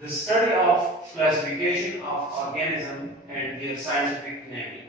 The study of classification of organism and their scientific naming.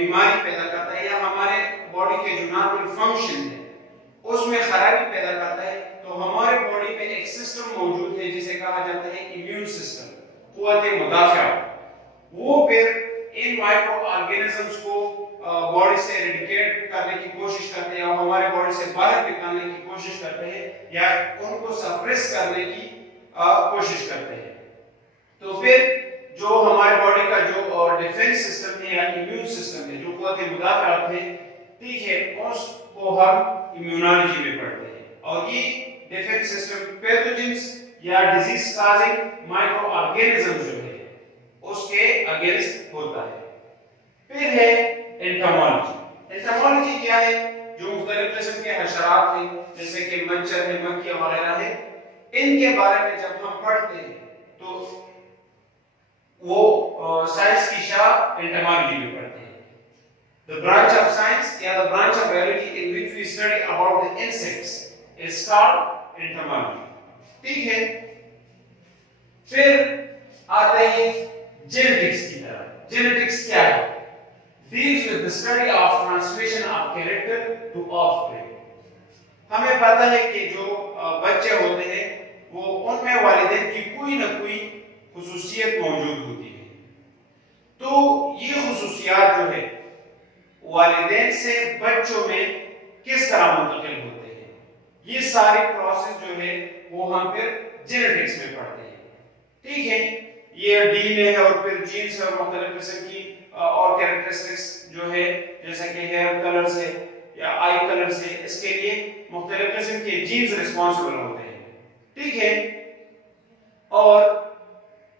بیماری پیدا کرتا ہے یا ہمارے باڈی کے جو نارمل فنکشن ہے اس میں خرابی پیدا کرتا ہے تو ہمارے باڈی میں ایک سسٹم موجود ہے جسے کہا جاتا ہے امیون سسٹم، قوت مدافعہ. وہ پھر ان مائکرو آرگینزمز کو باڈی سے ایریڈیکیٹ کرنے کی کوشش کرتے ہیں اور ہمارے باڈی سے باہر نکالنے کی کوشش کرتے ہیں یا ان کو سپریس کرنے کی کوشش کرتے ہیں. تو پھر جو ہمارے باڈی کا جو ڈیفنس سسٹم ہے یا امیون سسٹم ہے، جو قوت مدافعت ہے، ٹھیک ہے، اس کو ہم امیونالوجی میں پڑھتے ہیں. اور یہ ڈیفنس سسٹم پیتھوجنز یا ڈیزیز کازنگ مائکرو آرگینزم جو ہے اس کے اگینسٹ ہوتا ہے. پھر ہے انٹامولوجی. انٹامولوجی کیا ہے؟ جو مختلف قسم کے حشرات ہیں جیسے کہ مچھر ہے، مکھیاں وغیرہ ہیں، ان کے بارے میں جب ہم پڑھتے ہیں تو وہ سائنس کی شاخ انٹامولوجی میں پڑھتے ہیں. The branch of science یا the branch of biology in which we study about the insects is called entomology. ٹھیک ہے. پھر آتے ہیں جینیٹکس کی طرف. جینیٹکس کیا ہے؟ Deals with the study of transmission of character to offspring. ہمیں پتہ ہے کہ جو بچے ہوتے ہیں وہ ان میں والدین کی کوئی نہ کوئی خصوصیت موجود ہوتی ہے. تو یہ خصوصیات جو ہے والدین سے بچوں میں کس طرح منتقل ہوتے ہیں، یہ ساری پروسیس جو ہے وہ ہم پھر جینیٹکس میں پڑھتے ہیں. ٹھیک ہے. یہ ڈی این اے ہے اور پھر جینز ہے اور مختلف قسم کی اور کیریکٹرسٹکس جو ہے جیسا کہ ہیئر کلر سے یا آئی کلر سے، اس کے لیے مختلف قسم کے جینز رسپانسبل ہوتے ہیں. ٹھیک ہے. اور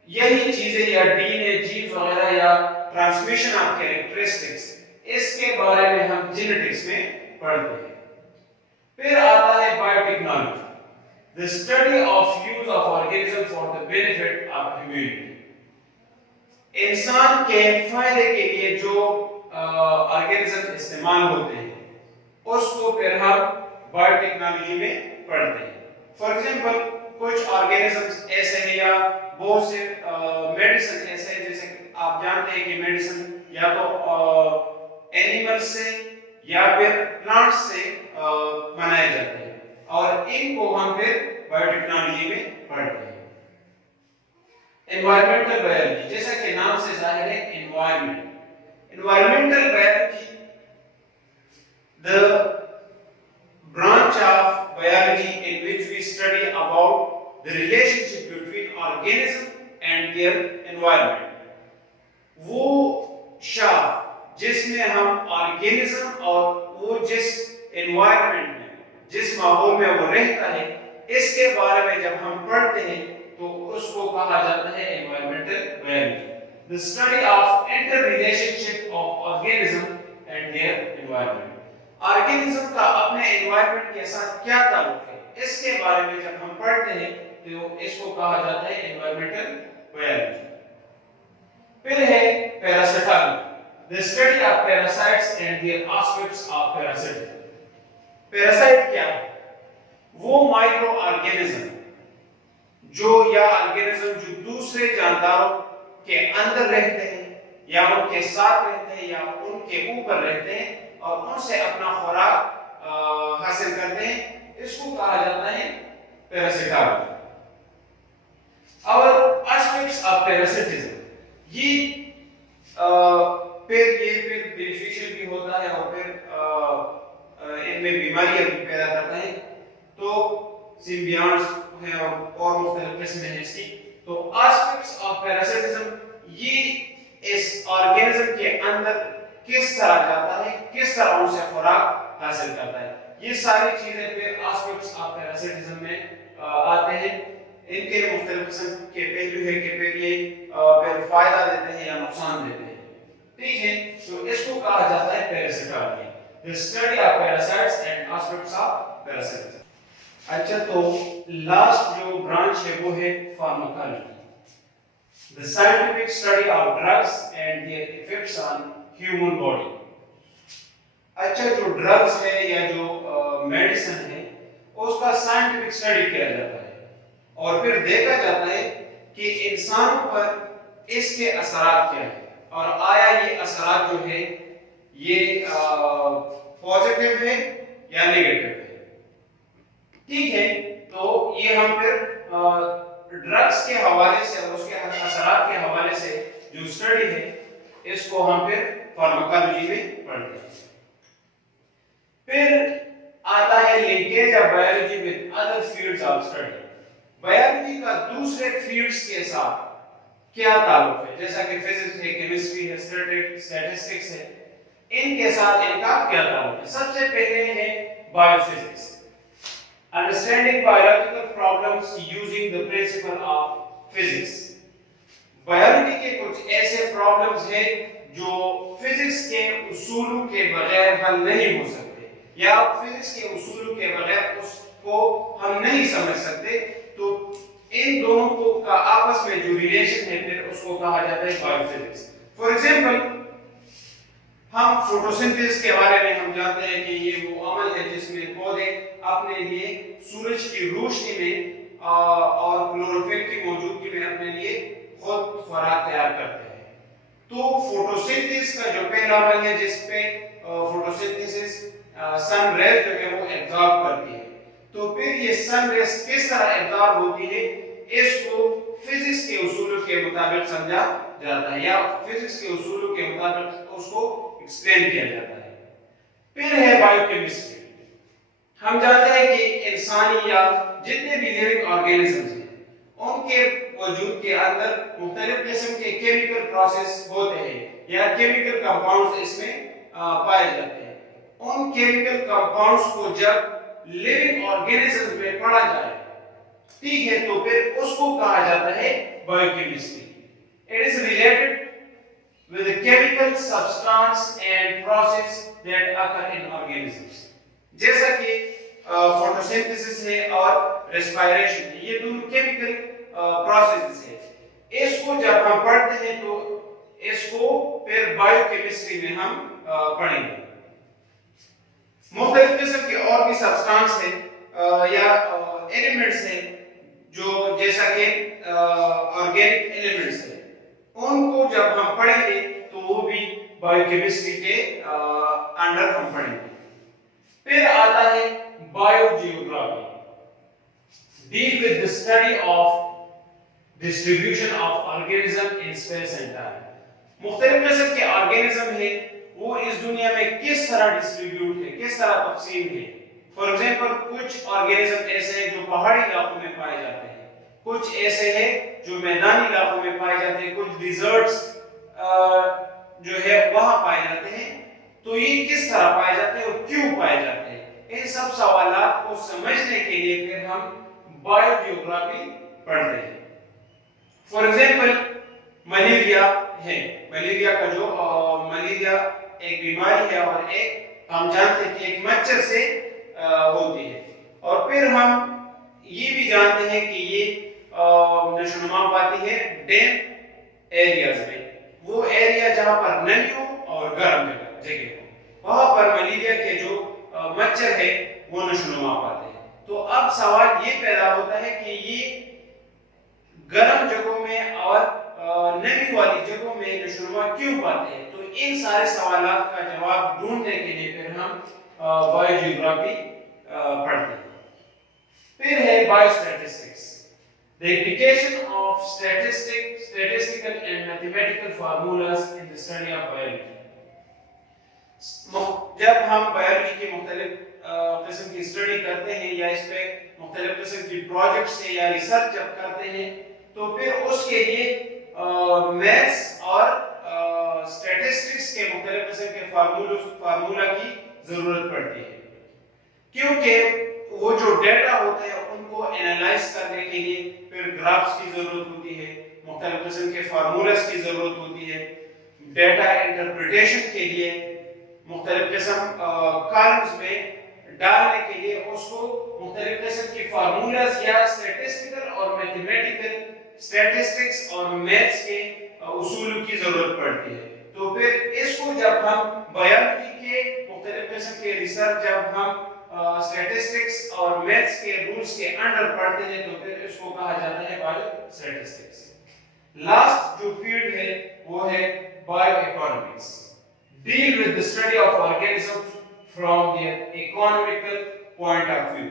یہی چیزیں یا ڈی این اے، جینز وغیرہ یا ٹرانسمیشن آف کیریکٹرسٹکس، اس کے بارے میں ہم جینیٹکس میں پڑھتے ہیں. پھر آتا ہے bio technology. The study of use of organism for the benefit of humanity. انسان کے فائدے کے لیے جو آرگینزم استعمال ہوتے ہیں اس کو پھر ہم بایو ٹیکنالوجی میں پڑھتے ہیں. فار ایگزامپل کچھ آرگینزمز ایسے ہیں یا بہت سے میڈیسن ایسے ہیں، جیسے آپ جانتے ہیں کہ میڈیسن یا تو اینیمل سے یا پھر پلانٹ سے بنائے جاتے ہیں اور ان کو ہم پھر بایو ٹیکنالوجی میں پڑھتے ہیں. انوائرمنٹل بایولوجی، جیسا کہ نام سے ظاہر ہے environment. Environmental biology the branch of biology in which we study about the relationship between organism and their environment. وہ شاخ جس میں ہم آرگینزم اور وہ جس انوائرمنٹ میں، جس ماحول میں وہ رہتا ہے، اس کے بارے میں جب ہم پڑھتے ہیں تو اس کو کہا جاتا ہے environmental biology. The study of interrelationship of organism and their environment. Organism کا اپنے انوائرمنٹ کے ساتھ کیا تعلق ہے، اس کے بارے میں جب ہم پڑھتے ہیں تو اس کو کہا جاتا ہے انوائرمنٹل بایولوجی. پھر ہے پیراسائٹالوجی. The study of parasites and their aspects of parasitism. Parasite کیا ہے؟ وہ مائکرو آرگینزم جو یا آرگینزم جو دوسرے جانداروں کے اندر رہتے ہیں یا ان کے ساتھ رہتے ہیں یا ان کے اوپر رہتے ہیں اور ان سے اپنا خوراک حاصل کرتے ہیں، اس کو کہا جاتا ہے پیراسائٹالوجی. اور ایسپیکٹس آف پیراسائٹزم، یہ پھر بینیفیشل بھی ہوتا ہے اور پھر ان میں بیماریاں بھی پیدا کرتا ہے. تو سمبیانٹس ہیں اور مختلف قسمیں ہیں اس کی. تو ایسپیکٹس آف پیراسائٹزم یہ اس آرگینزم کے اندر کس طرح جاتا ہے، کس طرح ان سے خوراک حاصل کرتا ہے، یہ ساری چیزیں پھر ایسپیکٹس آف پیراسائٹزم میں آتے ہیں. ان کے مختلف قسم کے پہلو ہے کہ پھر یہ پھر فائدہ دیتے ہیں یا نقصان دیتے ہیں. ٹھیک ہے. تو اس کو کہا جاتا ہے پیراسائٹالوجی. The study of parasites and aspects of parasitism. اچھا، تو لاسٹ جو برانچ ہے وہ ہے pharmacology. The scientific study of drugs and their effects on human body. اچھا، جو ڈرگز ہے یا جو میڈیسن ہے اس کا سائنٹیفک اسٹڈی کیا جاتا ہے اور پھر دیکھا جاتا ہے کہ انسانوں پر اس کے اثرات کیا ہیں اور آیا یہ اثرات جو ہے یہ پازیٹیو ہے یا نیگیٹو ہے. ٹھیک ہے, تو یہ ہم پھر ڈرگس کے حوالے سے اور اس کے اثرات کے حوالے سے جو اسٹڈی ہے اس کو ہم پھر فارماکالوجی میں پڑھتے ہیں. پھر آتا ہے linkage of biology with other fields of study. Biology کا دوسرے فیلڈز کے ساتھ کیا تعلق ہے, جیسا کہ فزکس ہے, کیمسٹری ہے, اسٹیٹسٹکس ہے, ان کے ساتھ ان کا کیا تعلق ہے. سب سے پہلے ہے bio physics, understanding biological problems using the principle of physics. Biology کے کچھ ایسے پرابلمز ہیں جو فزکس کے اصولوں کے بغیر حل نہیں ہو سکتے, یا فزکس کے اصولوں کے بغیر اس کو ہم نہیں سمجھ سکتے. تو ان دونوں کو کا آپس میں جو ریلیشن ہے پھر اس کو کہا جاتا ہے بایو فزکس. فار ایگزامپل ہم فوٹوسنتھیسس کے بارے میں ہم جانتے ہیں کہ یہ وہ عمل ہے جس میں پودے اپنے لیے سورج کی روشنی میں اور کلوروفل کی موجودگی میں اپنے لیے خود خوراک تیار کرتے ہیں. تو فوٹوسنتھیسس کا جو پہلا عمل ہے جس پہ فوٹوسنتھیسس سن ریز جو ہے وہ ایبزارب کرتی ہے, تو پھر یہ سن ریز کس طرح ایبزارب ہوتی ہے اس کو فزکس کے اصولوں کے مطابق سمجھا جاتا ہے, یا فزکس کے اصولوں کے مطابق اس کو ایکسپلین کیا جاتا ہے. پھر ہے بایو کیمسٹری. ہم جانتے ہیں کہ انسانی یا جتنے بھی لیونگ آرگینزمز ہیں ان کے وجود کے اندر مختلف قسم کے کیمیکل پروسیس ہوتے ہیں یا کیمیکل کمپاؤنڈز اس میں پائے جاتے ہیں. ان کیمیکل کمپاؤنڈز کو جب لیونگ آرگینزمز میں پڑھا جائے, ٹھیک ہے, تو پھر اس کو کہا جاتا ہے bio chemistry. It is related with the chemical substance and process that occur in organisms. جیسا کہ فوٹوسنتھیسس ہے اور ریسپائریشن ہے, یہ دونوں کیمیکل پروسیسز ہیں. اس کو جب ہم پڑھتے ہیں تو اس کو پھر بایو کیمسٹری میں ہم پڑھیں گے. مختلف قسم کے اور بھی سبسٹانس ہیں یا ایلیمنٹس ہیں جو جیسا کہ آرگینک ایلیمنٹس ہیں, ان کو جب ہم پڑھیں گے تو وہ بھی بایو کیمسٹری کے انڈر ہم پڑھیں گے. پھر آتا ہے biogeography, deal with the study of distribution of organism in space and time. مختلف قسم کے آرگینزم ہیں وہ اس دنیا میں کس طرح ڈسٹریبیوٹ ہے, کس طرح تقسیم ہے. فار ایگزامپل کچھ آرگینزم ایسے ہیں جو پہاڑی علاقوں میں پائے جاتے ہیں, کچھ ایسے ہیں جو میدانی علاقوں میں پائے جاتے ہیں, کچھ ڈیزرٹس جو ہے وہاں پائے جاتے ہیں. تو یہ کس طرح پائے جاتے ہیں اور کیوں پائے جاتے ہیں, ان سب سوالات کو سمجھنے کے لیے پھر ہم بایو جیوگرافی پڑھتے ہیں. فار ایگزامپل ملیریا ہے, ملیریا کا جو ملیریا ایک بیماری ہے اور ایک ہم جانتے ہیں کہ ایک مچھر سے ہوتی ہے, اور پھر ہم یہ بھی جانتے ہیں کہ یہ نشو و نما پاتی ہے ڈیمپ ایریاز میں, وہ ایریا جہاں پر نمی ہو اور گرم جگہ ہو, وہاں پر ملیریا کے جو مچھر ہے وہ نشو و نما پاتے ہیں. تو اب سوال یہ پیدا ہوتا ہے کہ یہ گرم جگہوں میں اور نمی والی جگہوں میں نشو و نما کیوں پاتے ہیں. تو ان سارے سوالات کا جواب ڈھونڈنے کے لیے پھر ہم بایو جیوگرافی پڑھتے ہیں. پھر ہے bio statistics, the application of statistical and mathematical formulas in the study of biology. جب ہم بایولوجی کے مختلف قسم کی اسٹڈی کرتے ہیں یا اس پہ مختلف قسم کی پروجیکٹس یا ریسرچ جب کرتے ہیں تو پھر اس کے لیے میتھس اور اسٹیٹسٹکس کے مختلف قسم کے فارمولا کی ضرورت پڑتی ہے, کیونکہ وہ جو ڈیٹا ہوتے ہیں ان کو انالائز کرنے کے لیے پھر گرافس کی ضرورت ہوتی ہے, مختلف قسم کے فارمولاز کی ضرورت ہوتی ہے, ڈیٹا انٹرپریٹیشن کے لیے مختلف قسم کالمز میں ڈالنے کے لیے اس کو مختلف قسم کی فارمولاز یا اسٹیٹسٹیکل اور میتھمیٹیکل اسٹیٹسٹکس اور میتھس کے اصولوں کی ضرورت پڑتی ہے. تو پھر اس کو جب ہم بایولوجی کے مختلف قسم کے ریسرچ جب ہم اسٹیٹسٹکس اور میتھس کے رولز کے انڈر پڑھتے ہیں تو پھر اس کو کہا جاتا ہے بایو اسٹیٹسٹکس. لاسٹ جو فیلڈ ہے وہ ہے bio economics, deal with the study of organisms from their economical point of view.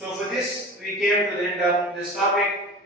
So for this we came to the end of this topic.